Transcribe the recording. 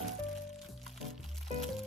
Música